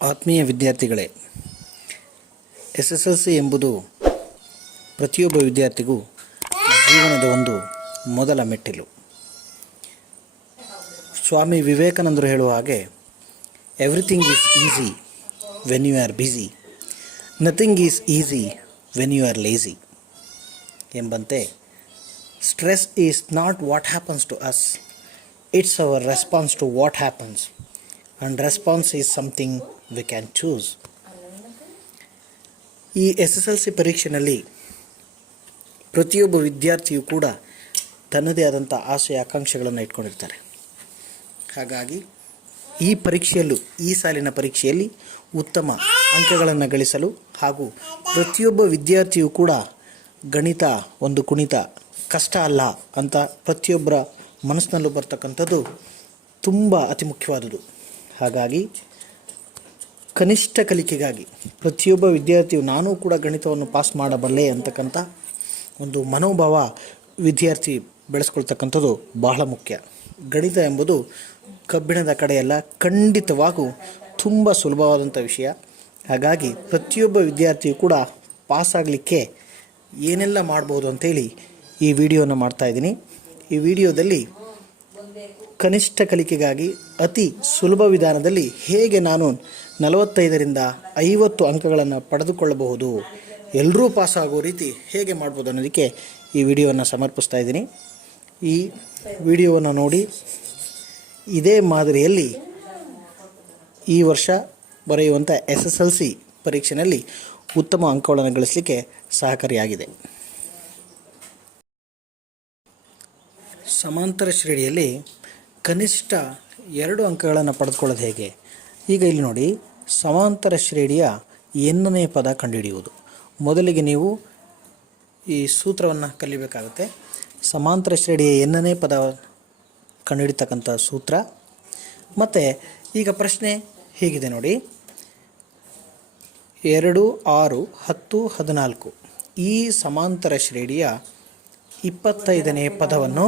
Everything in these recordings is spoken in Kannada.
ಆತ್ಮೀಯ ವಿದ್ಯಾರ್ಥಿಗಳೇ, SSLC ಎಂಬುದು ಪ್ರತಿಯೊಬ್ಬ ವಿದ್ಯಾರ್ಥಿಗೂ ಜೀವನದ ಒಂದು ಮೊದಲ ಮೆಟ್ಟಿಲು. ಸ್ವಾಮಿ ವಿವೇಕಾನಂದರು ಹೇಳುವ ಹಾಗೆ, everything is easy when you are busy, nothing is easy when you are lazy ಎಂಬಂತೆ stress is not what happens to us, it's our response to what happens, and response is something we can choose. ಈ SSLC ಪರೀಕ್ಷೆಯಲ್ಲಿ ಪ್ರತಿಯೊಬ್ಬ ವಿದ್ಯಾರ್ಥಿಯು ಕೂಡ ತನ್ನದೇ ಆದಂಥ ಆಸೆ ಆಕಾಂಕ್ಷೆಗಳನ್ನು ಇಟ್ಕೊಂಡಿರ್ತಾರೆ. ಹಾಗಾಗಿ ಈ ಸಾಲಿನ ಪರೀಕ್ಷೆಯಲ್ಲಿ ಉತ್ತಮ ಅಂಕಗಳನ್ನು ಗಳಿಸಲು ಹಾಗೂ ಪ್ರತಿಯೊಬ್ಬ ವಿದ್ಯಾರ್ಥಿಯು ಕೂಡ ಗಣಿತ ಒಂದು ಕುಣಿತ ಕಷ್ಟ ಅಲ್ಲ ಅಂತ ಪ್ರತಿಯೊಬ್ಬರ ಮನಸ್ಸಿನಲ್ಲೂ ಬರ್ತಕ್ಕಂಥದ್ದು ತುಂಬ ಅತಿ ಮುಖ್ಯವಾದುದು. ಹಾಗಾಗಿ ಕನಿಷ್ಠ ಕಲಿಕೆಗಾಗಿ ಪ್ರತಿಯೊಬ್ಬ ವಿದ್ಯಾರ್ಥಿಯು ನಾನು ಕೂಡ ಗಣಿತವನ್ನು ಪಾಸ್ ಮಾಡಬಲ್ಲೆ ಅಂತಕ್ಕಂಥ ಒಂದು ಮನೋಭಾವ ವಿದ್ಯಾರ್ಥಿ ಬೆಳೆಸ್ಕೊಳ್ತಕ್ಕಂಥದ್ದು ಬಹಳ ಮುಖ್ಯ. ಗಣಿತ ಎಂಬುದು ಕಬ್ಬಿಣದ ಕಡೆಯಲ್ಲ, ಖಂಡಿತವಾಗೂ ತುಂಬ ಸುಲಭವಾದಂಥ ವಿಷಯ. ಹಾಗಾಗಿ ಪ್ರತಿಯೊಬ್ಬ ವಿದ್ಯಾರ್ಥಿಯು ಕೂಡ ಪಾಸಾಗಲಿಕ್ಕೆ ಏನೆಲ್ಲ ಮಾಡ್ಬೋದು ಅಂತೇಳಿ ಈ ವಿಡಿಯೋನ ಮಾಡ್ತಾಯಿದ್ದೀನಿ. ಈ ವಿಡಿಯೋದಲ್ಲಿ ಕನಿಷ್ಠ ಕಲಿಕೆಗಾಗಿ ಅತಿ ಸುಲಭ ವಿಧಾನದಲ್ಲಿ ಹೇಗೆ ನಾನು 45ರಿಂದ 50 ಅಂಕಗಳನ್ನು ಪಡೆದುಕೊಳ್ಳಬಹುದು, ಎಲ್ಲರೂ ಪಾಸಾಗೋ ರೀತಿ ಹೇಗೆ ಮಾಡ್ಬೋದು ಅನ್ನೋದಕ್ಕೆ ಈ ವಿಡಿಯೋವನ್ನು ಸಮರ್ಪಿಸ್ತಾ ಇದ್ದೀನಿ. ಈ ವಿಡಿಯೋವನ್ನು ನೋಡಿ ಇದೇ ಮಾದರಿಯಲ್ಲಿ ಈ ವರ್ಷ ಬರೆಯುವಂಥ SSLC ಪರೀಕ್ಷೆಯಲ್ಲಿ ಉತ್ತಮ ಅಂಕಗಳನ್ನು ಗಳಿಸಲಿಕ್ಕೆ ಸಹಕಾರಿಯಾಗಿದೆ. ಸಮಾಂತರ ಶ್ರೇಣಿಯಲ್ಲಿ ಕನಿಷ್ಠ 2 ಅಂಕಗಳನ್ನು ಪಡೆದುಕೊಳ್ಳೋದು ಹೇಗೆ? ಈಗ ಇಲ್ಲಿ ನೋಡಿ, ಸಮಾಂತರ ಶ್ರೇಣಿಯ ಎನ್ನನೇ ಪದ ಕಂಡುಹಿಡಿಯುವುದು. ಮೊದಲಿಗೆ ನೀವು ಈ ಸೂತ್ರವನ್ನು ಕಲಿಬೇಕಾಗುತ್ತೆ. ಸಮಾಂತರ ಶ್ರೇಣಿಯ ಎನ್ನನೇ ಪದ ಕಂಡುಹಿಡಿತಕ್ಕಂಥ ಸೂತ್ರ. ಮತ್ತು ಈಗ ಪ್ರಶ್ನೆ ಹೀಗಿದೆ ನೋಡಿ, 2, 6, 10, 14 ಈ ಸಮಾಂತರ ಶ್ರೇಣಿಯ 25ನೇ ಪದವನ್ನು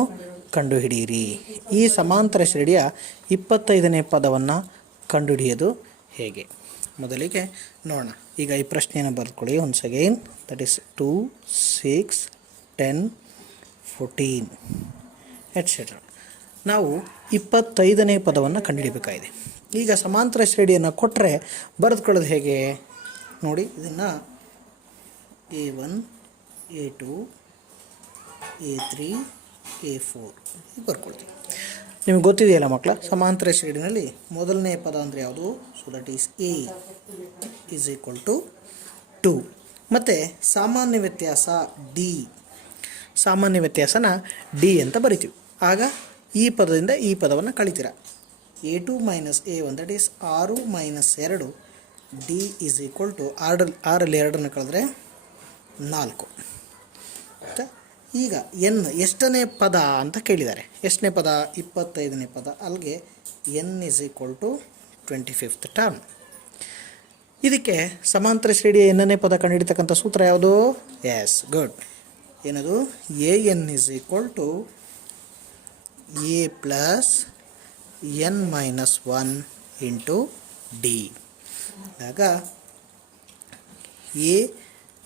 ಕಂಡುಹಿಡಿಯಿರಿ. ಈ ಸಮಾಂತರ ಶ್ರೇಣಿಯ 25ನೇ ಪದವನ್ನು ಕಂಡುಹಿಡಿಯೋದು ಹೇಗೆ? ಮೊದಲಿಗೆ ನೋಡೋಣ. ಈಗ ಈ ಪ್ರಶ್ನೆಯನ್ನು ಬರೆದುಕೊಳ್ಳಿ once again. That is 2, 6, 10, 14 etcetera. ನಾವು 25ನೇ ಪದವನ್ನು ಕಂಡುಹಿಡಿಯಬೇಕಾಗಿದೆ. ಈಗ ಸಮಾಂತರ ಶ್ರೇಣಿಯನ್ನು ಕೊಟ್ಟರೆ ಬರೆದುಕೊಳ್ಳೋದು ಹೇಗೆ ನೋಡಿ. ಇದನ್ನು A1, A2, A3, A4 ಬರ್ಕೊಳ್ತೀವಿ. ನಿಮಗೆ ಗೊತ್ತಿದೆಯಲ್ಲ ಮಕ್ಕಳ, ಸಮಾಂತರ ಶ್ರೇಣಿಯಲ್ಲಿ ಮೊದಲನೇ ಪದ ಅಂದರೆ ಯಾವುದು? So that is A is equal to 2. ಮತ್ತು ಸಾಮಾನ್ಯ ವ್ಯತ್ಯಾಸ D, ಸಾಮಾನ್ಯ ವ್ಯತ್ಯಾಸನ D ಅಂತ ಬರಿತೀವಿ. ಆಗ ಈ ಪದದಿಂದ ಈ ಪದವನ್ನು ಕಳಿತೀರ. A2 minus A1 that is 6 minus 2 D is equal to 6ರಲ್ಲಿ 2 ಕಳೆದ್ರೆ 4. ಈಗ ಎನ್ ಎಷ್ಟನೇ ಪದ ಅಂತ ಕೇಳಿದ್ದಾರೆ. ಎಷ್ಟನೇ ಪದ? 25ನೇ ಪದ. ಅಲ್ಲಿಗೆ N is equal to 25th term. ಇದಕ್ಕೆ ಸಮಾಂತರ ಶ್ರೇಣಿಯ ಎನ್ನನೇ ಪದ ಕಂಡುಹಿಡಿತಕ್ಕಂಥ ಸೂತ್ರ ಯಾವುದು? Yes, good. ಏನದು? AN is equal to A plus N minus 1 into D. ಆಗ ಎ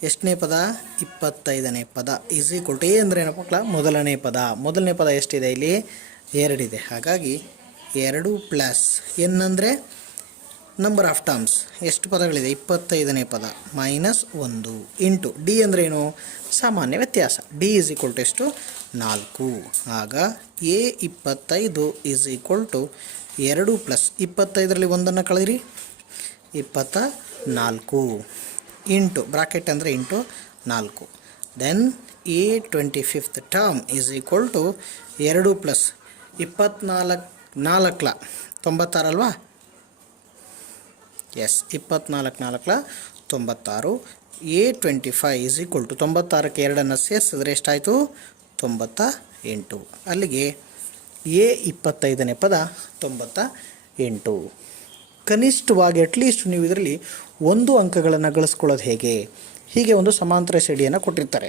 ಎಷ್ಟನೇ ಪದ? 25ನೇ ಪದ ಈಸ್ ಈಕ್ವಲ್ ಟು ಎ ಅಂದರೆ ಏನಪ್ಪ ಮಕ್ಕಳ? ಮೊದಲನೇ ಪದ. ಮೊದಲನೇ ಪದ ಎಷ್ಟಿದೆ? ಇಲ್ಲಿ 2 ಇದೆ. ಹಾಗಾಗಿ 2 ಪ್ಲಸ್ ಎನ್ ಅಂದರೆ ನಂಬರ್ ಆಫ್ ಟರ್ಮ್ಸ್, ಎಷ್ಟು ಪದಗಳಿದೆ? 25ನೇ ಪದ ಮೈನಸ್ 1 ಇಂಟು ಡಿ ಅಂದರೆ ಏನು? ಸಾಮಾನ್ಯ ವ್ಯತ್ಯಾಸ. ಡಿ ಈಸ್ ಈಕ್ವಲ್ ಟು ಎಷ್ಟು? 4. ಆಗ A 25 is equal to 2 plus 25ರಲ್ಲಿ 1 ಕಳೆಯಿರಿ 24 ಇಂಟು ಬ್ರಾಕೆಟ್ ಅಂದರೆ into 4. Then A 25th term is equal to 2 plus 24 96 ಅಲ್ವಾ? Yes, 24 96. A 25 is equal to 96ಕ್ಕೆ 2 ಸೇರಿಸಿದ್ರೆ ಎಷ್ಟಾಯಿತು? 98. ಅಲ್ಲಿಗೆ ಎ 25ನೇ ಪದ 98. ಕನಿಷ್ಠವಾಗಿ ಅಟ್ಲೀಸ್ಟ್ ನೀವು ಇದರಲ್ಲಿ 1 ಅಂಕಗಳನ್ನು ಗಳಿಸ್ಕೊಳ್ಳೋದು ಹೇಗೆ? ಹೀಗೆ ಒಂದು ಸಮಾಂತರ ಶ್ರೇಣಿಯನ್ನು ಕೊಟ್ಟಿರ್ತಾರೆ.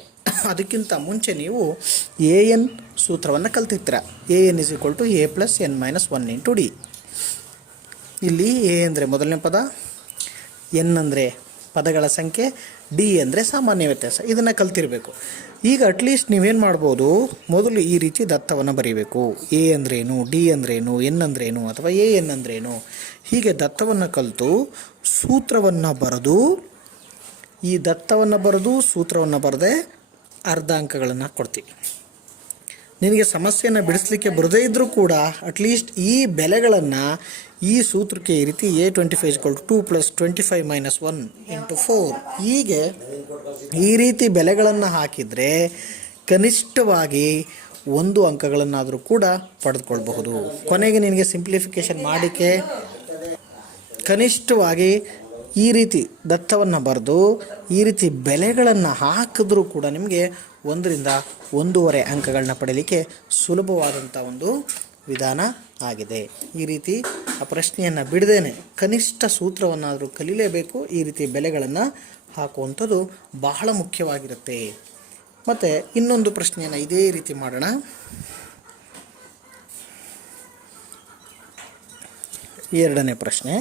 ಅದಕ್ಕಿಂತ ಮುಂಚೆ ನೀವು AN ಸೂತ್ರವನ್ನು ಕಲ್ತಿರ್ತೀರ. AN is equal to A plus N minus 1 into D. ಇಲ್ಲಿ ಎ ಅಂದರೆ ಮೊದಲನೇ ಪದ, ಎನ್ ಅಂದರೆ ಪದಗಳ ಸಂಖ್ಯೆ, ಡಿ ಅಂದರೆ ಸಾಮಾನ್ಯ ವ್ಯತ್ಯಾಸ. ಇದನ್ನು ಕಲ್ತಿರಬೇಕು. ಈಗ ಅಟ್ಲೀಸ್ಟ್ ನೀವೇನು ಮಾಡ್ಬೋದು, ಮೊದಲು ಈ ರೀತಿ ದತ್ತವನ್ನು ಬರೀಬೇಕು. ಎ ಅಂದ್ರೇನು, ಡಿ ಅಂದ್ರೇನು, ಎನ್ ಅಂದ್ರೇನು, ಅಥವಾ ಎ ಎನ್ ಅಂದ್ರೇನು, ಹೀಗೆ ದತ್ತವನ್ನು ಕಲಿತು ಸೂತ್ರವನ್ನು ಬರೆದು, ಈ ದತ್ತವನ್ನು ಬರೆದು ಸೂತ್ರವನ್ನು ಬರೆದೇ ಅರ್ಧ ಅಂಕಗಳನ್ನು ಕೊಡ್ತೀವಿ. ನಿನಗೆ ಸಮಸ್ಯೆಯನ್ನು ಬಿಡಿಸ್ಲಿಕ್ಕೆ ಬರದೇ ಇದ್ದರೂ ಕೂಡ ಅಟ್ಲೀಸ್ಟ್ ಈ ಬೆಲೆಗಳನ್ನು ಈ ಸೂತ್ರಕ್ಕೆ ಈ ರೀತಿ A25 = 2 + 25 - 1 × 4 ಹೀಗೆ ಈ ರೀತಿ ಬೆಲೆಗಳನ್ನು ಹಾಕಿದರೆ ಕನಿಷ್ಠವಾಗಿ 1 ಅಂಕಗಳನ್ನಾದರೂ ಕೂಡ ಪಡೆದುಕೊಳ್ಬಹುದು. ಕೊನೆಗೆ ನಿನಗೆ ಸಿಂಪ್ಲಿಫಿಕೇಶನ್ ಮಾಡಿಕೆ ಕನಿಷ್ಠವಾಗಿ ಈ ರೀತಿ ದತ್ತವನ್ನು ಬರೆದು ಈ ರೀತಿ ಬೆಲೆಗಳನ್ನು ಹಾಕಿದ್ರೂ ಕೂಡ ನಿಮಗೆ 1 ರಿಂದ 1.5 ಅಂಕಗಳನ್ನ ಪಡೆಯಲಿಕ್ಕೆ ಸುಲಭವಾದಂಥ ಒಂದು ವಿಧಾನ ಆಗಿದೆ. ಈ ರೀತಿ ಆ ಪ್ರಶ್ನೆಯನ್ನು ಬಿಡದೇನೆ ಕನಿಷ್ಠ ಸೂತ್ರವನ್ನಾದರೂ ಕಲೀಲೇಬೇಕು. ಈ ರೀತಿ ಬೆಲೆಗಳನ್ನು ಹಾಕುವಂಥದ್ದು ಬಹಳ ಮುಖ್ಯವಾಗಿರುತ್ತೆ. ಮತ್ತು ಇನ್ನೊಂದು ಪ್ರಶ್ನೆಯನ್ನು ಇದೇ ರೀತಿ ಮಾಡೋಣ. ಎರಡನೇ ಪ್ರಶ್ನೆ,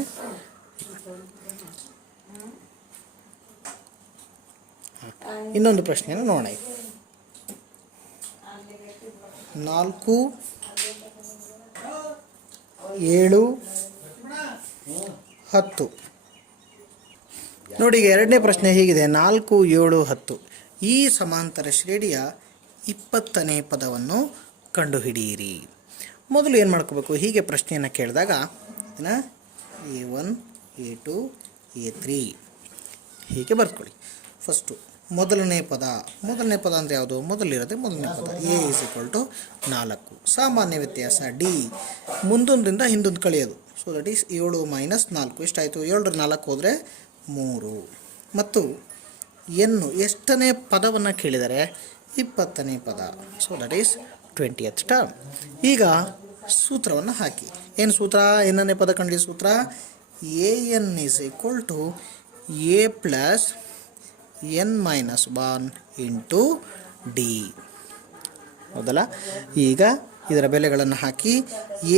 ಇನ್ನೊಂದು ಪ್ರಶ್ನೆಯನ್ನು ನೋಡೋಣ. 4, 7, 10 ನೋಡಿ. ಈಗ ಎರಡನೇ ಪ್ರಶ್ನೆ ಹೀಗಿದೆ: 4, 7, 10 ಈ ಸಮಾಂತರ ಶ್ರೇಣಿಯ 20ನೇ ಪದವನ್ನು ಕಂಡುಹಿಡಿಯಿರಿ. ಮೊದಲು ಏನು ಮಾಡ್ಕೋಬೇಕು, ಹೀಗೆ ಪ್ರಶ್ನೆಯನ್ನು ಕೇಳಿದಾಗ ಇದನ್ನು A1, A2, A3 ಹೀಗೆ ಬರ್ಕೊಳ್ಳಿ. ಫಸ್ಟು ಮೊದಲನೇ ಪದ ಅಂದರೆ ಯಾವುದು? ಮೊದಲಿರೋದೆ ಮೊದಲನೇ ಪದ. A = 4. ಸಾಮಾನ್ಯ ವ್ಯತ್ಯಾಸ D, ಮುಂದೊಂದರಿಂದ ಹಿಂದೊಂದು ಕಳೆಯೋದು. ಸೊ ದಟ್ ಈಸ್ 7 - 4 ಎಷ್ಟಾಯಿತು? 7 ರ 4 ಹೋದರೆ 3. ಮತ್ತು ಎನ್ನು ಎಷ್ಟನೇ ಪದವನ್ನು ಕೇಳಿದರೆ? 20ನೇ ಪದ. So that is 20th term. ಈಗ ಸೂತ್ರವನ್ನು ಹಾಕಿ. ಏನು ಸೂತ್ರ? ಎನ್ನನೇ ಪದ ಕಂಡುಹಿಡಿಯೋ ಸೂತ್ರ AN = A + n - 1 × D. ಹೌದಲ್ಲ? ಈಗ ಇದರ ಬೆಲೆಗಳನ್ನು ಹಾಕಿ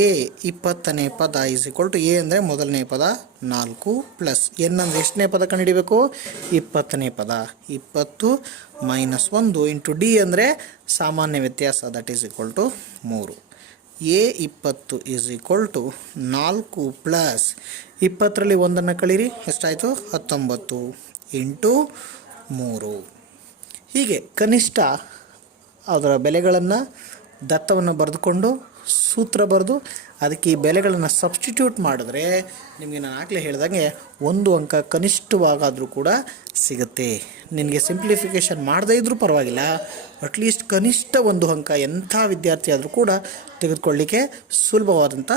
A 20ನೇ ಪದ = A ಅಂದರೆ ಮೊದಲನೇ ಪದ 4 ಪ್ಲಸ್ n ಅಂದರೆ ಎಷ್ಟನೇ ಪದ ಕಂಡುಹಿಡಿಬೇಕು? 20ನೇ ಪದ. 20 - 1 × D ಅಂದರೆ ಸಾಮಾನ್ಯ ವ್ಯತ್ಯಾಸ, ದಟ್ ಈಸ್ = 3. A 20 = 4 ಪ್ಲಸ್ 20ರಲ್ಲಿ 1 ಕಳೀರಿ, ಎಷ್ಟಾಯಿತು? 19 × 3. ಹೀಗೆ ಕನಿಷ್ಠ ಅದರ ಬೆಲೆಗಳನ್ನು ದತ್ತವನ್ನು ಬರೆದುಕೊಂಡು ಸೂತ್ರ ಬರೆದು ಅದಕ್ಕೆ ಈ ಬೆಲೆಗಳನ್ನು ಸಬ್ಸ್ಟಿಟ್ಯೂಟ್ ಮಾಡಿದ್ರೆ ನಿಮಗೆ ನಾನು ಆಗಲೇ ಹೇಳಿದಂಗೆ 1 ಅಂಕ ಕನಿಷ್ಠವಾಗಾದರೂ ಕೂಡ ಸಿಗುತ್ತೆ. ನಿನಗೆ ಸಿಂಪ್ಲಿಫಿಕೇಷನ್ ಮಾಡದೇ ಇದ್ದರೂ ಪರವಾಗಿಲ್ಲ, ಅಟ್ಲೀಸ್ಟ್ ಕನಿಷ್ಠ 1 ಅಂಕ ಎಂಥ ವಿದ್ಯಾರ್ಥಿ ಆದರೂ ಕೂಡ ತೆಗೆದುಕೊಳ್ಳಲಿಕ್ಕೆ ಸುಲಭವಾದಂಥ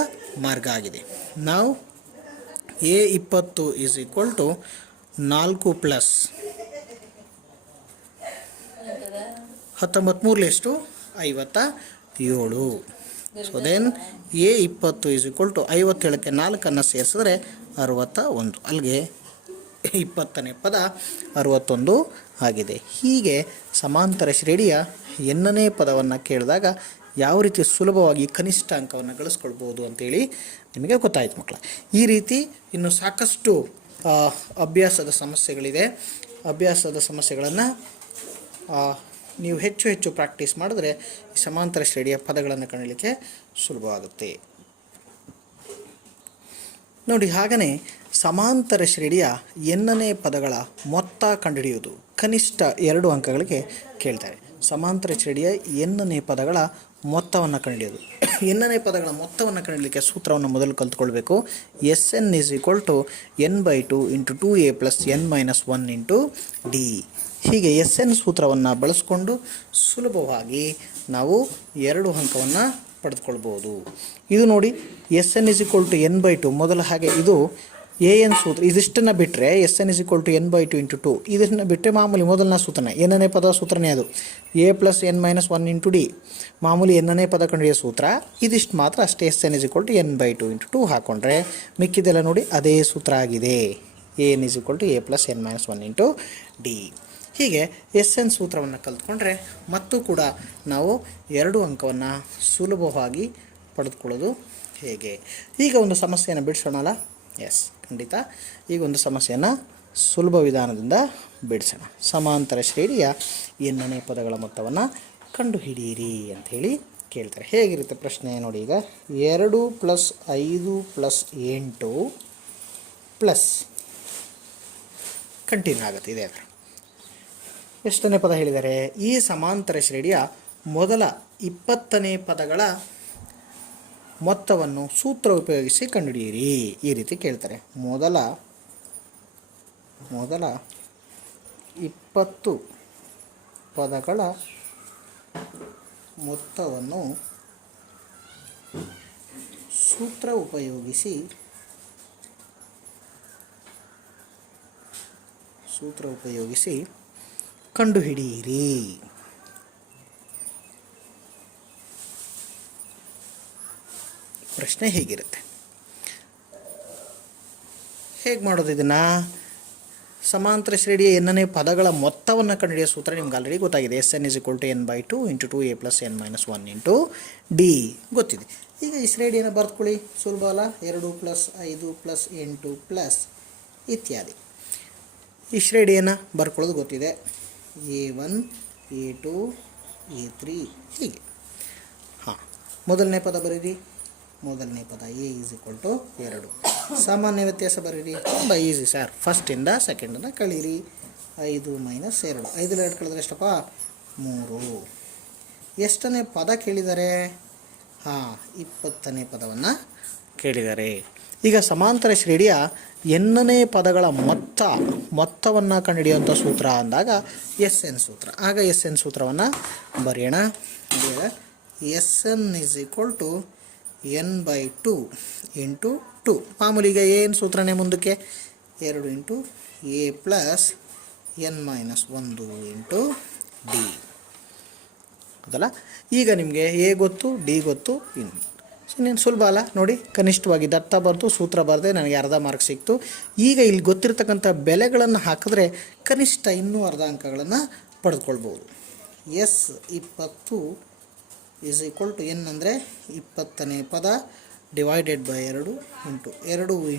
ಮಾರ್ಗ ಆಗಿದೆ. ನಾವು A 20 = 4 ಪ್ಲಸ್ 19 ಎಷ್ಟು? 57. ಸೊ ದೆನ್ A 20 = 57ಕ್ಕೆ 4 ಸೇರಿಸಿದ್ರೆ 61. ಅಲ್ಲಿಗೆ 20ನೇ ಪದ 61 ಆಗಿದೆ. ಹೀಗೆ ಸಮಾಂತರ ಶ್ರೇಣಿಯ ಎನ್ನನೇ ಪದವನ್ನು ಕೇಳಿದಾಗ ಯಾವ ರೀತಿ ಸುಲಭವಾಗಿ ಕನಿಷ್ಠ ಅಂಕವನ್ನು ಗಳಿಸ್ಕೊಳ್ಬೋದು ಅಂತೇಳಿ ನಿಮಗೆ ಗೊತ್ತಾಯ್ತು ಮಕ್ಕಳ. ಈ ರೀತಿ ಇನ್ನು ಸಾಕಷ್ಟು ಅಭ್ಯಾಸದ ಸಮಸ್ಯೆಗಳಿದೆ. ಅಭ್ಯಾಸದ ಸಮಸ್ಯೆಗಳನ್ನು ನೀವು ಹೆಚ್ಚು ಪ್ರಾಕ್ಟೀಸ್ ಮಾಡಿದ್ರೆ ಈ ಸಮಾಂತರ ಶ್ರೇಣಿಯ ಪದಗಳನ್ನು ಕಾಣಲಿಕ್ಕೆ ಸುಲಭವಾಗುತ್ತೆ ನೋಡಿ. ಹಾಗೆಯೇ ಸಮಾಂತರ ಶ್ರೇಣಿಯ ಎನ್ನನೇ ಪದಗಳ ಮೊತ್ತ ಕಂಡುಹಿಡಿಯುವುದು ಕನಿಷ್ಠ 2 ಅಂಕಗಳಿಗೆ ಕೇಳ್ತಾರೆ. ಸಮಾಂತರ ಶ್ರೇಣಿಯ ಎನ್ನನೇ ಪದಗಳ ಮೊತ್ತವನ್ನು ಕಂಡುಹಿಡಿಯೋದು. ಎನ್ನನೇ ಪದಗಳ ಮೊತ್ತವನ್ನು ಕಂಡುಹಿಡಲಿಕ್ಕೆ ಸೂತ್ರವನ್ನು ಮೊದಲು ಕಲ್ತ್ಕೊಳ್ಬೇಕು. SN = n/2 × 2A + n - 1 × D. ಹೀಗೆ SN ಸೂತ್ರವನ್ನು ಬಳಸಿಕೊಂಡು ಸುಲಭವಾಗಿ ನಾವು 2 ಅಂಕವನ್ನು ಪಡೆದುಕೊಳ್ಬೋದು. ಇದು ನೋಡಿ, SN = n/2 ಮೊದಲ ಹಾಗೆ ಇದು AN ಸೂತ್ರ. ಇದಿಷ್ಟನ್ನು ಬಿಟ್ಟರೆ SN = n/2 × 2 ಇದನ್ನು ಬಿಟ್ಟರೆ ಮಾಮೂಲಿ ಮೊದಲನೇ ಸೂತ್ರನೇ ಎನ್ನನೇ ಪದ ಸೂತ್ರನೇ ಅದು A + n - 1 × D. ಮಾಮೂಲಿ ಎನ್ನನೇ ಪದ ಕಂಡುಹಿಡಿಯೋ ಸೂತ್ರ ಇದಿಷ್ಟು ಮಾತ್ರ ಅಷ್ಟೇ. SN = n/2 × 2 ಹಾಕ್ಕೊಂಡ್ರೆ ಮಿಕ್ಕಿದೆಲ್ಲ ನೋಡಿ ಅದೇ ಸೂತ್ರ ಆಗಿದೆ. AN = A + n - 1 × D. ಹೀಗೆ SN ಸೂತ್ರವನ್ನು ಕಲ್ತ್ಕೊಂಡ್ರೆ ಮತ್ತೂ ಕೂಡ ನಾವು 2 ಅಂಕವನ್ನು ಸುಲಭವಾಗಿ ಪಡೆದುಕೊಳ್ಳೋದು ಹೇಗೆ. ಈಗ ಒಂದು ಸಮಸ್ಯೆಯನ್ನು ಬಿಡಿಸೋಣಲ್ಲ? ಎಸ್, ಖಂಡಿತ. ಈಗ ಒಂದು ಸಮಸ್ಯೆಯನ್ನು ಸುಲಭ ವಿಧಾನದಿಂದ ಬಿಡಿಸೋಣ. ಸಮಾಂತರ ಶ್ರೇಣಿಯ ಎನ್ನನೇ ಪದಗಳ ಮೊತ್ತವನ್ನು ಕಂಡುಹಿಡಿಯಿರಿ ಅಂಥೇಳಿ ಕೇಳ್ತಾರೆ. ಹೇಗಿರುತ್ತೆ ಪ್ರಶ್ನೆ ನೋಡಿ. ಈಗ 2 + 5 + 8 ಪ್ಲಸ್ ಕಂಟಿನ್ಯೂ ಆಗುತ್ತೆ. ಇದೆ ಅದರ ಎಷ್ಟನೇ ಪದ ಹೇಳಿದ್ದಾರೆ? ಈ ಸಮಾಂತರ ಶ್ರೇಣಿಯ ಮೊದಲ 20ನೇ ಪದಗಳ ಮೊತ್ತವನ್ನು ಸೂತ್ರ ಉಪಯೋಗಿಸಿ ಕಂಡುಹಿಡಿಯಿರಿ. ಈ ರೀತಿ ಕೇಳ್ತಾರೆ. ಮೊದಲ 20 ಪದಗಳ ಮೊತ್ತವನ್ನು ಸೂತ್ರ ಉಪಯೋಗಿಸಿ ಕಂಡುಹಿಡಿಯಿರಿ. ಪ್ರಶ್ನೆ ಹೇಗಿರುತ್ತೆ? ಹೇಗೆ ಮಾಡೋದು ಇದನ್ನು? ಸಮಾಂತರ ಶ್ರೇಣಿಯ ಎನ್ನನೇ ಪದಗಳ ಮೊತ್ತವನ್ನು ಕಂಡುಹಿಡಿಯೋ ಸೂತ್ರ ನಿಮ್ಗೆ ಆಲ್ರೆಡಿ ಗೊತ್ತಾಗಿದೆ. Sn = n/2 × 2a + n - 1 × d ಗೊತ್ತಿದೆ. ಈಗ ಈ ಶ್ರೇಣಿಯನ್ನು ಬರೆದುಕೊಳ್ಳಿ. ಸುಲಭ ಅಲ್ಲ? 2 + 5 + 8 ಪ್ಲಸ್ ಇತ್ಯಾದಿ. ಈ ಶ್ರೇಣಿಯನ್ನು ಬರ್ಕೊಳ್ಳೋದು ಗೊತ್ತಿದೆ. a1 a2 a3 ಹೀಗೆ. ಹಾಂ, ಮೊದಲನೇ ಪದ ಬರೀರಿ. ಮೊದಲನೇ ಪದ a = 2. ಸಾಮಾನ್ಯ ವ್ಯತ್ಯಾಸ ಬರೀರಿ. ತುಂಬ ಈಸಿ ಸರ್. ಫಸ್ಟಿಂದ ಸೆಕೆಂಡನ್ನು ಕಳೀರಿ. 5 - 2. 5 2 ಕಳೆದ್ರೆ ಎಷ್ಟಪ್ಪ? 3. ಎಷ್ಟನೇ ಪದ ಕೇಳಿದ್ದಾರೆ? ಹಾಂ, 20ನೇ ಪದವನ್ನು ಕೇಳಿದ್ದಾರೆ. ಈಗ ಸಮಾಂತರ ಶ್ರೇಣಿಯ ಎನ್ನನೇ ಪದಗಳ ಮೊತ್ತವನ್ನು ಕಂಡುಹಿಡಿಯುವಂಥ ಸೂತ್ರ ಅಂದಾಗ Sn ಸೂತ್ರ. ಆಗ Sn ಸೂತ್ರವನ್ನು ಬರೆಯೋಣ. Sn = n/2 × 2. ಮಾಮೂಲಿಗೆ ಏನು ಸೂತ್ರನೇ ಮುಂದಕ್ಕೆ? 2 × a + n - 1 × d ಹೌದಲ್ಲ. ಈಗ ನಿಮಗೆ a ಗೊತ್ತು, d ಗೊತ್ತು. ಇನ್ನೇನು ಸುಲಭ ಅಲ್ಲ ನೋಡಿ. ಕನಿಷ್ಠವಾಗಿ ದತ್ತ ಬರೆದು ಸೂತ್ರ ಬರೆದೆ ನನಗೆ ಅರ್ಧ ಮಾರ್ಕ್ ಸಿಕ್ತು. ಈಗ ಇಲ್ಲಿ ಗೊತ್ತಿರತಕ್ಕಂಥ ಬೆಲೆಗಳನ್ನು ಹಾಕಿದ್ರೆ ಕನಿಷ್ಠ ಇನ್ನೂ ಅರ್ಧ ಅಂಕಗಳನ್ನು ಪಡೆದುಕೊಳ್ಬೋದು. S20 = n ಅಂದರೆ 20ನೇ ಪದ /2 × 2 ×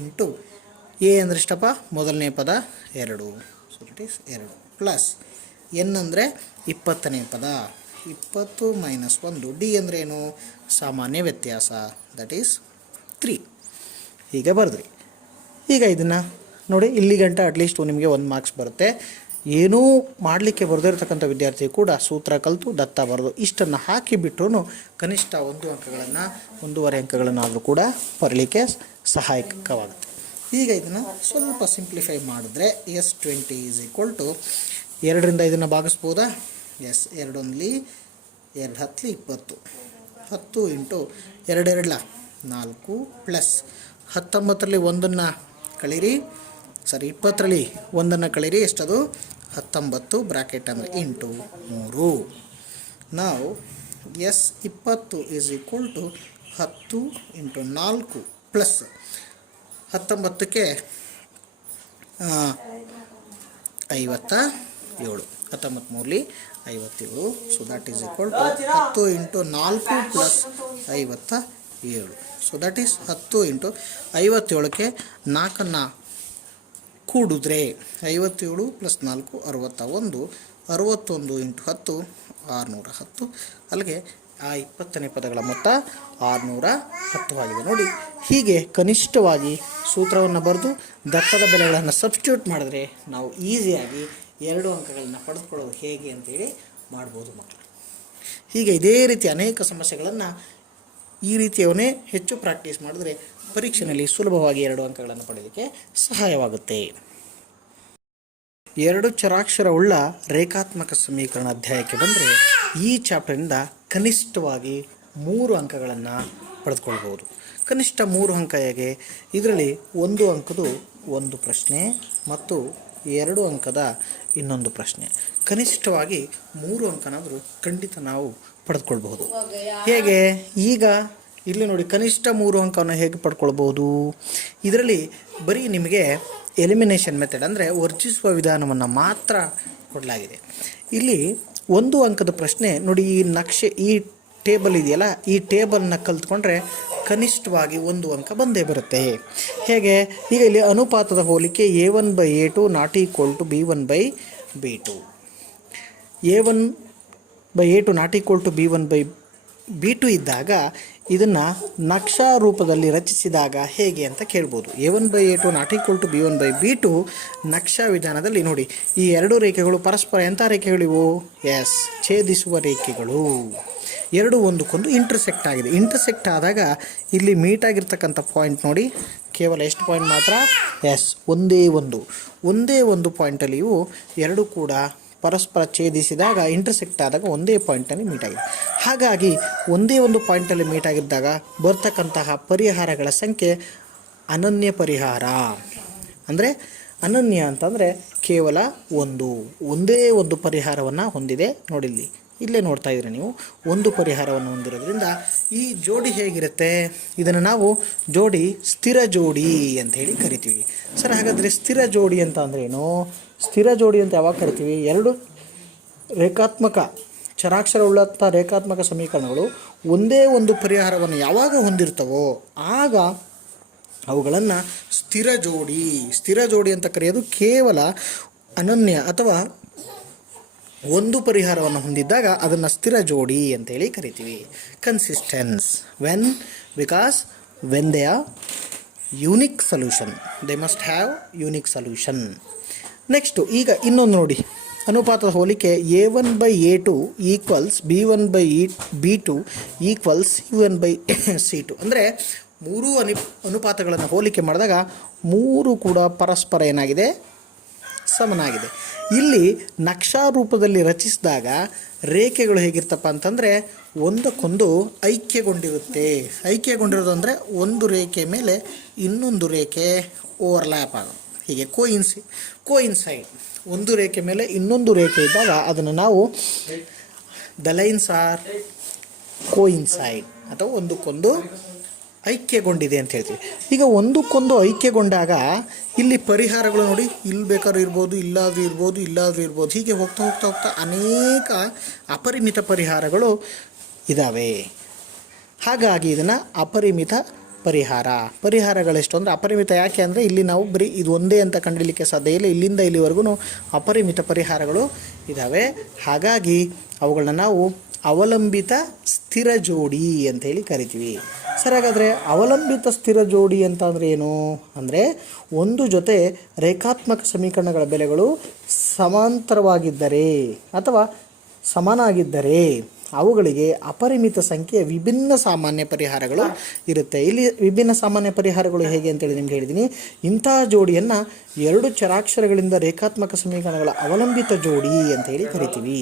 a ಅಂದರೆ ಎಷ್ಟಪ್ಪ? ಮೊದಲನೇ ಪದ 2. So it is 2 plus n ಅಂದರೆ 20ನೇ ಪದ 20 - 1. d ಅಂದರೆ ಏನು? ಸಾಮಾನ್ಯ ವ್ಯತ್ಯಾಸ. That is 3. ಹೀಗೆ ಬರೆದ್ರಿ. ಈಗ ಇದನ್ನು ನೋಡಿ, ಇಲ್ಲಿ ಗಂಟ ಅಟ್ಲೀಸ್ಟ್ ನಿಮಗೆ 1 ಮಾರ್ಕ್ಸ್ ಬರುತ್ತೆ. ಏನೂ ಮಾಡಲಿಕ್ಕೆ ಬರೆದಿರ್ತಕ್ಕಂಥ ವಿದ್ಯಾರ್ಥಿ ಕೂಡ ಸೂತ್ರ ಕಲಿತು ದತ್ತ ಬರೆದು ಇಷ್ಟನ್ನು ಹಾಕಿಬಿಟ್ರೂ ಕನಿಷ್ಠ 1 ಅಂಕಗಳನ್ನು 1.5 ಅಂಕಗಳನ್ನಾದರೂ ಕೂಡ ಬರಲಿಕ್ಕೆ ಸಹಾಯಕವಾಗುತ್ತೆ. ಈಗ ಇದನ್ನು ಸ್ವಲ್ಪ ಸಿಂಪ್ಲಿಫೈ ಮಾಡಿದ್ರೆ S20 = 2ರಿಂದ ಇದನ್ನು ಭಾಗಿಸ್ಬೋದಾ? ಎಸ್. 2 1 2 10 20. 10 × 2 2 4 ಪ್ಲಸ್ 19ರಲ್ಲಿ 1ನ್ನು ಕಳೀರಿ. ಸರಿ, 20ರಲ್ಲಿ 1ನ್ನು ಕಳೀರಿ. ಎಷ್ಟದು? 19 ಬ್ರಾಕೆಟ್ ಅಂದರೆ ಇಂಟು 3. ನಾವು S20 = 10 × 4 ಪ್ಲಸ್ 19ಕ್ಕೆ 57. 19 3 57. So that is equal to 10 × 4 plus 57. So that is 10 × 57ಕ್ಕೆ 4ನ್ನು ಕೂಡಿದ್ರೆ 57 + 4 61. 61 × 10 610. ಅಲ್ಲಿಗೆ ಆ 20ನೇ ಪದಗಳ ಮೊತ್ತ 610 ಆಗಿದೆ. ನೋಡಿ, ಹೀಗೆ ಕನಿಷ್ಠವಾಗಿ ಸೂತ್ರವನ್ನು ಬರೆದು ದತ್ತದ ಬೆಲೆಗಳನ್ನು ಸಬ್ಸ್ಟಿಟ್ಯೂಟ್ ಮಾಡಿದ್ರೆ ನಾವು ಈಸಿಯಾಗಿ 2 ಅಂಕಗಳನ್ನು ಪಡೆದುಕೊಳ್ಳೋದು ಹೇಗೆ ಅಂತೇಳಿ ಮಾಡ್ಬೋದು ಮಕ್ಕಳು. ಹೀಗೆ ಇದೇ ರೀತಿ ಅನೇಕ ಸಮಸ್ಯೆಗಳನ್ನು ಈ ರೀತಿಯವನ್ನೇ ಹೆಚ್ಚು ಪ್ರಾಕ್ಟೀಸ್ ಮಾಡಿದ್ರೆ ಪರೀಕ್ಷೆಯಲ್ಲಿ ಸುಲಭವಾಗಿ 2 ಅಂಕಗಳನ್ನು ಪಡೆಯಲಿಕ್ಕೆ ಸಹಾಯವಾಗುತ್ತೆ. 2 ಚರಾಕ್ಷರವುಳ್ಳ ರೇಖಾತ್ಮಕ ಸಮೀಕರಣ ಅಧ್ಯಾಯಕ್ಕೆ ಬಂದರೆ ಈ ಚಾಪ್ಟರಿಂದ ಕನಿಷ್ಠವಾಗಿ 3 ಅಂಕಗಳನ್ನು ಪಡೆದುಕೊಳ್ಬೋದು. ಕನಿಷ್ಠ 3 ಅಂಕ ಹೇಗೆ? ಇದರಲ್ಲಿ 1 ಅಂಕದ ಒಂದು ಪ್ರಶ್ನೆ ಮತ್ತು 2 ಅಂಕದ ಇನ್ನೊಂದು ಪ್ರಶ್ನೆ. ಕನಿಷ್ಠವಾಗಿ 3 ಅಂಕನಾದರೂ ಖಂಡಿತ ನಾವು ಪಡೆದುಕೊಳ್ಬಹುದು. ಹೇಗೆ? ಈಗ ಇಲ್ಲಿ ನೋಡಿ, ಕನಿಷ್ಠ 3 ಅಂಕವನ್ನು ಹೇಗೆ ಪಡ್ಕೊಳ್ಬೋದು? ಇದರಲ್ಲಿ ಬರೀ ನಿಮಗೆ ಎಲಿಮಿನೇಷನ್ ಮೆಥಡ್ ಅಂದರೆ ವರ್ಜಿಸುವ ವಿಧಾನವನ್ನು ಮಾತ್ರ ಕೊಡಲಾಗಿದೆ. ಇಲ್ಲಿ 1 ಅಂಕದ ಪ್ರಶ್ನೆ ನೋಡಿ, ಈ ನಕ್ಷೆ, ಈ ಟೇಬಲ್ ಇದೆಯಲ್ಲ, ಈ ಟೇಬಲ್ನ ಕಲ್ತ್ಕೊಂಡ್ರೆ ಕನಿಷ್ಠವಾಗಿ 1 ಅಂಕ ಬಂದೇ ಬರುತ್ತೆ. ಹೇಗೆ? ಈಗ ಇಲ್ಲಿ ಅನುಪಾತದ ಹೋಲಿಕೆ A1/A2 ≠ B1/B2. A1/A2 ≠ B1/B2 ಇದ್ದಾಗ ಇದನ್ನು ನಕ್ಷಾ ರೂಪದಲ್ಲಿ ರಚಿಸಿದಾಗ ಹೇಗೆ ಅಂತ ಕೇಳ್ಬೋದು. A1/A2 ≠ B1/B2 ನಕ್ಷಾ ವಿಧಾನದಲ್ಲಿ ನೋಡಿ, ಈ 2 ರೇಖೆಗಳು ಪರಸ್ಪರ ಎಂಥ ರೇಖೆಗಳಿವು? ಎಸ್, ಛೇದಿಸುವ ರೇಖೆಗಳು. 2 ಒಂದಕ್ಕೊಂದು ಇಂಟರ್ಸೆಕ್ಟ್ ಆಗಿದೆ. ಇಂಟರ್ಸೆಕ್ಟ್ ಆದಾಗ ಇಲ್ಲಿ ಮೀಟ್ ಆಗಿರ್ತಕ್ಕಂಥ ಪಾಯಿಂಟ್ ನೋಡಿ, ಕೇವಲ ಎಷ್ಟು ಪಾಯಿಂಟ್ ಮಾತ್ರ? ಎಸ್, ಒಂದೇ ಒಂದು ಪಾಯಿಂಟಲ್ಲಿ ಇವು 2 ಕೂಡ ಪರಸ್ಪರ ಛೇದಿಸಿದಾಗ, ಇಂಟರ್ಸೆಕ್ಟ್ ಆದಾಗ ಒಂದೇ ಪಾಯಿಂಟಲ್ಲಿ ಮೀಟ್ ಆಗಿದೆ. ಹಾಗಾಗಿ ಒಂದೇ ಒಂದು ಪಾಯಿಂಟಲ್ಲಿ ಮೀಟ್ ಆಗಿದ್ದಾಗ ಬರ್ತಕ್ಕಂತಹ ಪರಿಹಾರಗಳ ಸಂಖ್ಯೆ ಅನನ್ಯ ಪರಿಹಾರ. ಅಂದರೆ ಅನನ್ಯ ಅಂತಂದರೆ ಕೇವಲ ಒಂದೇ ಒಂದು ಪರಿಹಾರವನ್ನು ಹೊಂದಿದೆ. ನೋಡಿಲ್ಲಿ, ಇಲ್ಲೇ ನೋಡ್ತಾ ಇದ್ದೀರಿ ನೀವು, ಒಂದು ಪರಿಹಾರವನ್ನು ಹೊಂದಿರೋದ್ರಿಂದ ಈ ಜೋಡಿ ಹೇಗಿರುತ್ತೆ? ಇದನ್ನು ನಾವು ಜೋಡಿ ಸ್ಥಿರ ಜೋಡಿ ಅಂತ ಹೇಳಿ ಕರಿತೀವಿ. ಸರ್, ಹಾಗಾದರೆ ಸ್ಥಿರ ಜೋಡಿ ಅಂತ ಅಂದರೆ ಏನು? ಸ್ಥಿರ ಜೋಡಿ ಅಂತ ಯಾವಾಗ ಕರಿತೀವಿ? 2 ರೇಖಾತ್ಮಕ ಚರಾಕ್ಷರವುಳ್ಳಂಥ ರೇಖಾತ್ಮಕ ಸಮೀಕರಣಗಳು ಒಂದೇ ಒಂದು ಪರಿಹಾರವನ್ನು ಯಾವಾಗ ಹೊಂದಿರ್ತವೋ ಆಗ ಅವುಗಳನ್ನು ಸ್ಥಿರ ಜೋಡಿ ಅಂತ ಕರೆಯೋದು. ಕೇವಲ ಅನನ್ಯ ಅಥವಾ ಒಂದು ಪರಿಹಾರವನ್ನು ಹೊಂದಿದ್ದಾಗ ಅದನ್ನು ಸ್ಥಿರ ಜೋಡಿ ಅಂತೇಳಿ ಕರಿತೀವಿ. Consistence when they are unique solution, they must have unique solution. Next ಈಗ ಇನ್ನೊಂದು ನೋಡಿ, ಅನುಪಾತದ ಹೋಲಿಕೆ A1/A2 = B1/B2 = C1/C2. ಅಂದರೆ 3 ಅನುಪಾತಗಳನ್ನು ಹೋಲಿಕೆ ಮಾಡಿದಾಗ 3 ಕೂಡ ಪರಸ್ಪರ ಏನಾಗಿದೆ? ಸಮನಾಗಿದೆ. ಇಲ್ಲಿ ನಕ್ಷಾ ರೂಪದಲ್ಲಿ ರಚಿಸಿದಾಗ ರೇಖೆಗಳು ಹೇಗಿರ್ತಪ್ಪ ಅಂತಂದರೆ ಒಂದಕ್ಕೊಂದು ಐಕ್ಯಗೊಂಡಿರೋದು ಅಂದರೆ ಒಂದು ರೇಖೆ ಮೇಲೆ ಇನ್ನೊಂದು ರೇಖೆ ಓವರ್ಲ್ಯಾಪ್ ಆಗೋದು, ಹೀಗೆ ಕೋಇನ್ಸೈಡ್. ಒಂದು ರೇಖೆ ಮೇಲೆ ಇನ್ನೊಂದು ರೇಖೆ ಇದ್ದಾಗ ಅದನ್ನು ನಾವು ದ ಲೈನ್ಸ್ ಆರ್ ಕೋಇನ್ಸೈಡ್ ಅಥವಾ ಒಂದಕ್ಕೊಂದು ಐಕ್ಯಗೊಂಡಿದೆ ಅಂತ ಹೇಳ್ತೀವಿ. ಈಗ ಒಂದಕ್ಕೊಂದು ಐಕ್ಯಗೊಂಡಾಗ ಇಲ್ಲಿ ಪರಿಹಾರಗಳು ನೋಡಿ, ಇಲ್ಲಿ ಬೇಕಾದ್ರೂ ಇರ್ಬೋದು, ಇಲ್ಲಾದರೂ ಇರ್ಬೋದು, ಹೀಗೆ ಹೋಗ್ತಾ ಅನೇಕ ಅಪರಿಮಿತ ಪರಿಹಾರಗಳು ಇದ್ದಾವೆ. ಹಾಗಾಗಿ ಇದನ್ನು ಅಪರಿಮಿತ ಪರಿಹಾರಗಳೆಷ್ಟು ಅಂದರೆ ಅಪರಿಮಿತ. ಯಾಕೆ ಅಂದರೆ ಇಲ್ಲಿ ನಾವು ಬರೀ ಇದು ಒಂದೇ ಅಂತ ಕಂಡುಹಿಡಿಯಲಿಕ್ಕೆ ಸಾಧ್ಯ ಇಲ್ಲ, ಇಲ್ಲಿಂದ ಇಲ್ಲಿವರೆಗೂ ಅಪರಿಮಿತ ಪರಿಹಾರಗಳು ಇದ್ದಾವೆ. ಹಾಗಾಗಿ ಅವುಗಳನ್ನ ನಾವು ಅವಲಂಬಿತ ಸ್ಥಿರ ಜೋಡಿ ಅಂತೇಳಿ ಕರಿತೀವಿ. ಸರ್, ಹಾಗಾದರೆ ಅವಲಂಬಿತ ಸ್ಥಿರ ಜೋಡಿ ಅಂತ ಅಂದರೆ ಏನು? ಅಂದರೆ ಒಂದು ಜೊತೆ ರೇಖಾತ್ಮಕ ಸಮೀಕರಣಗಳ ಬೆಲೆಗಳು ಸಮಾಂತರವಾಗಿದ್ದರೆ ಅಥವಾ ಸಮನಾಗಿದ್ದರೆ ಅವುಗಳಿಗೆ ಅಪರಿಮಿತ ಸಂಖ್ಯೆಯ ವಿಭಿನ್ನ ಸಾಮಾನ್ಯ ಪರಿಹಾರಗಳು ಇರುತ್ತೆ. ಇಲ್ಲಿ ವಿಭಿನ್ನ ಸಾಮಾನ್ಯ ಪರಿಹಾರಗಳು ಹೇಗೆ ಅಂತೇಳಿ ನಿಮ್ಗೆ ಹೇಳಿದ್ದೀನಿ. ಇಂತಹ ಜೋಡಿಯನ್ನು 2 ಚರಾಕ್ಷರಗಳಿಂದ ರೇಖಾತ್ಮಕ ಸಮೀಕರಣಗಳ ಅವಲಂಬಿತ ಜೋಡಿ ಅಂತ ಹೇಳಿ ಕರಿತೀವಿ.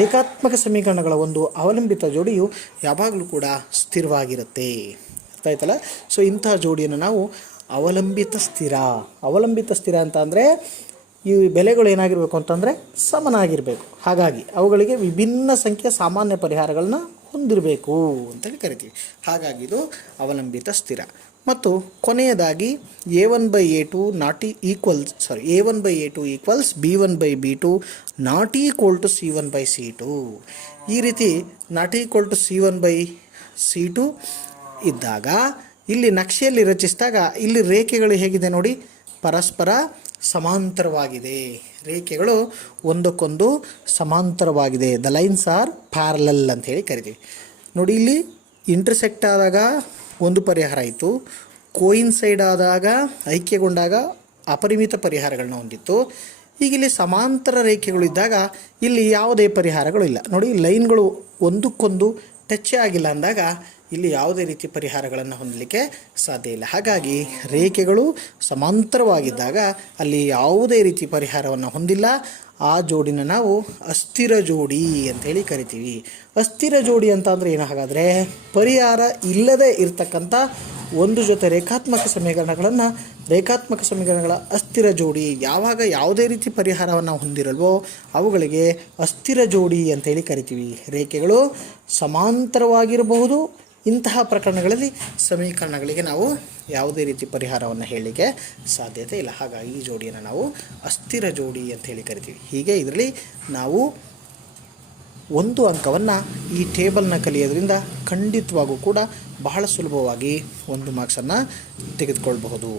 ರೇಖಾತ್ಮಕ ಸಮೀಕರಣಗಳ ಒಂದು ಅವಲಂಬಿತ ಜೋಡಿಯು ಯಾವಾಗಲೂ ಕೂಡ ಸ್ಥಿರವಾಗಿರುತ್ತೆ. ಅರ್ಥ ಆಯ್ತಲ್ಲ? ಸೊ ಇಂತಹ ಜೋಡಿಯನ್ನು ನಾವು ಅವಲಂಬಿತ ಸ್ಥಿರ ಅಂತ ಅಂದರೆ ಈ ಬೆಲೆಗಳು ಏನಾಗಿರಬೇಕು ಅಂತಂದರೆ ಸಮನಾಗಿರಬೇಕು. ಹಾಗಾಗಿ ಅವುಗಳಿಗೆ ವಿಭಿನ್ನ ಸಂಖ್ಯೆಯ ಸಾಮಾನ್ಯ ಪರಿಹಾರಗಳನ್ನ ಹೊಂದಿರಬೇಕು ಅಂತೇಳಿ ಕರಿತೀವಿ. ಹಾಗಾಗಿ ಇದು ಅವಲಂಬಿತ ಸ್ಥಿರ. ಮತ್ತು ಕೊನೆಯದಾಗಿ A1/A2 = B1/B2 ≠ C1/C2. ಈ ರೀತಿ ≠ C1/C2 ಇದ್ದಾಗ ಇಲ್ಲಿ ನಕ್ಷೆಯಲ್ಲಿ ರಚಿಸಿದಾಗ ಇಲ್ಲಿ ರೇಖೆಗಳು ಹೇಗಿದೆ ನೋಡಿ, ಪರಸ್ಪರ ಸಮಾಂತರವಾಗಿದೆ. ರೇಖೆಗಳು ಒಂದಕ್ಕೊಂದು ಸಮಾಂತರವಾಗಿದೆ. ದ ಲೈನ್ಸ್ ಆರ್ ಪ್ಯಾರಲಲ್ ಅಂತ ಹೇಳಿ ಕರಿತೀವಿ. ನೋಡಿ, ಇಲ್ಲಿ ಇಂಟರ್ಸೆಕ್ಟ್ ಆದಾಗ ಒಂದು ಪರಿಹಾರ ಆಯಿತು, ಕೋಇನ್ಸೈಡ್ ಆದಾಗ ಐಕ್ಯಗೊಂಡಾಗ ಅಪರಿಮಿತ ಪರಿಹಾರಗಳನ್ನ ಹೊಂದಿತ್ತು. ಈಗ ಇಲ್ಲಿ ಸಮಾಂತರ ರೇಖೆಗಳು ಇದ್ದಾಗ ಇಲ್ಲಿ ಯಾವುದೇ ಪರಿಹಾರಗಳು ಇಲ್ಲ. ನೋಡಿ, ಲೈನ್ಗಳು ಒಂದಕ್ಕೊಂದು ಟಚ್ ಆಗಿಲ್ಲ ಅಂದಾಗ ಇಲ್ಲಿ ಯಾವುದೇ ರೀತಿ ಪರಿಹಾರಗಳನ್ನು ಹೊಂದಲಿಕ್ಕೆ ಸಾಧ್ಯ ಇಲ್ಲ. ಹಾಗಾಗಿ ರೇಖೆಗಳು ಸಮಾಂತರವಾಗಿದ್ದಾಗ ಅಲ್ಲಿ ಯಾವುದೇ ರೀತಿ ಪರಿಹಾರವನ್ನು ಹೊಂದಿಲ್ಲ. ಆ ಜೋಡಿನ ನಾವು ಅಸ್ಥಿರ ಜೋಡಿ ಅಂತೇಳಿ ಕರಿತೀವಿ. ಅಸ್ಥಿರ ಜೋಡಿ ಅಂತ ಅಂದರೆ ಏನು? ಹಾಗಾದರೆ ಪರಿಹಾರ ಇಲ್ಲದೆ ಇರತಕ್ಕಂಥ ಒಂದು ಜೊತೆ ರೇಖಾತ್ಮಕ ಸಮೀಕರಣಗಳ ಅಸ್ಥಿರ ಜೋಡಿ ಯಾವಾಗ ಯಾವುದೇ ರೀತಿ ಪರಿಹಾರವನ್ನು ಹೊಂದಿರಲ್ವೋ ಅವುಗಳಿಗೆ ಅಸ್ಥಿರ ಜೋಡಿ ಅಂತೇಳಿ ಕರಿತೀವಿ. ರೇಖೆಗಳು ಸಮಾಂತರವಾಗಿರಬಹುದು. ಇಂತಹ ಪ್ರಕರಣಗಳಲ್ಲಿ ಸಮೀಕರಣಗಳಿಗೆ ನಾವು ಯಾವುದೇ ರೀತಿ ಪರಿಹಾರವನ್ನು ಹೇಳಲಿಕ್ಕೆ ಸಾಧ್ಯತೆ ಇಲ್ಲ. ಹಾಗಾಗಿ ಈ ಜೋಡಿಯನ್ನು ನಾವು ಅಸ್ಥಿರ ಜೋಡಿ ಅಂತ ಹೇಳಿ ಕರಿತೀವಿ. ಹೀಗೆ ಇದರಲ್ಲಿ ನಾವು ಒಂದು ಅಂಕವನ್ನು ಈ ಟೇಬಲ್ನ ಕಲಿಯೋದ್ರಿಂದ ಖಂಡಿತವಾಗೂ ಕೂಡ ಬಹಳ ಸುಲಭವಾಗಿ 1 ಮಾರ್ಕ್ಸನ್ನು ತೆಗೆದುಕೊಳ್ಬಹುದು.